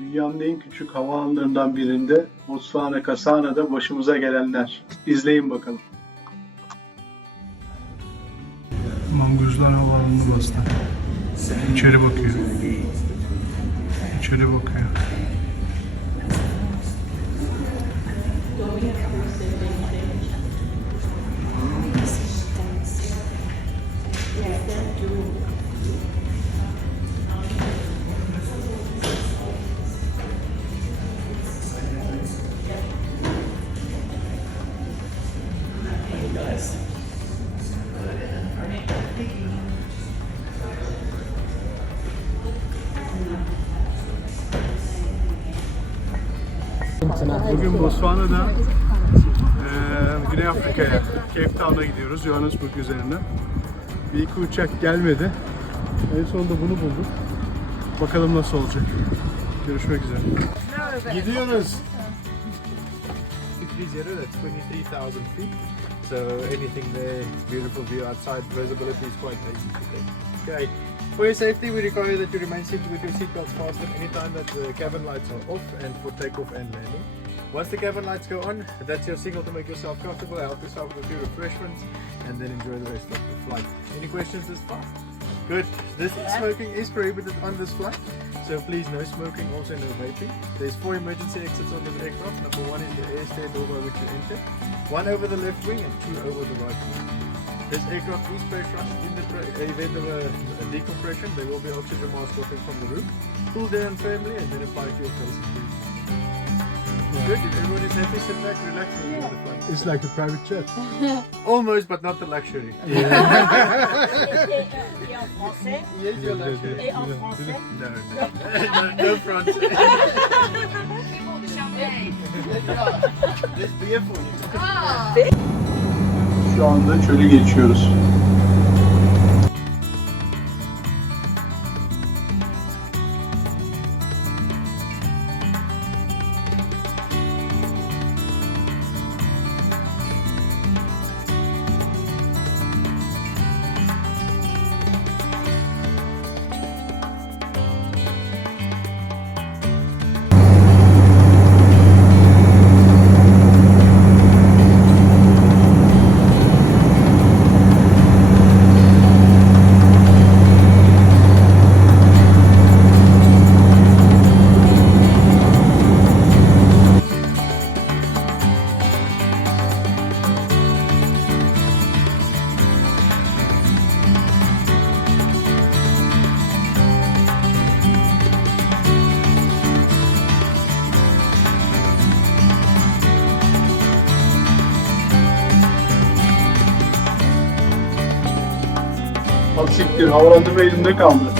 Dünyanın en küçük havaalanlarından birinde Botswana Kasana'da başımıza gelenler. İzleyin bakalım. Manguzlar havaalanını bastı. İçeri bakıyor. İçeri bakıyor. Bugün Botswana'da eee Güney Afrika'ya, Cape Town'a gidiyoruz Johannesburg üzerinden. Bir iki uçak gelmedi. En sonunda bunu bulduk. Bakalım nasıl olacak. Görüşmek üzere. Gidiyoruz. 330, that's 23,000 feet. So anything there, beautiful view outside, visibility is quite easy. Okay. For your safety, we require that you remain seated with your seatbelts fastened anytime that the cabin lights are off and for takeoff and landing. Once the cabin lights go on, that's your signal to make yourself comfortable, help yourself with a few refreshments, and then enjoy the rest of the flight. Any questions this far? Good. This smoking is prohibited on this flight, so please no smoking, also no vaping. There's four emergency exits on this aircraft. Number one is the air door by which you enter, one over the left wing and two over the right wing. This aircraft is pressurized. In the tra- event of a, a decompression, there will be oxygen mask dropping from the roof. Cool down firmly and then apply to your face and breathe. Good. If everyone is happy, sit back, relax, and enjoy the flight. It's like a private jet. Almost, but not the luxury. Et, et en français Yes, your luxury. Et en français No, no, no, no front. Şu anda çölü geçiyoruz. Asiktir havalandırma elimde kaldı.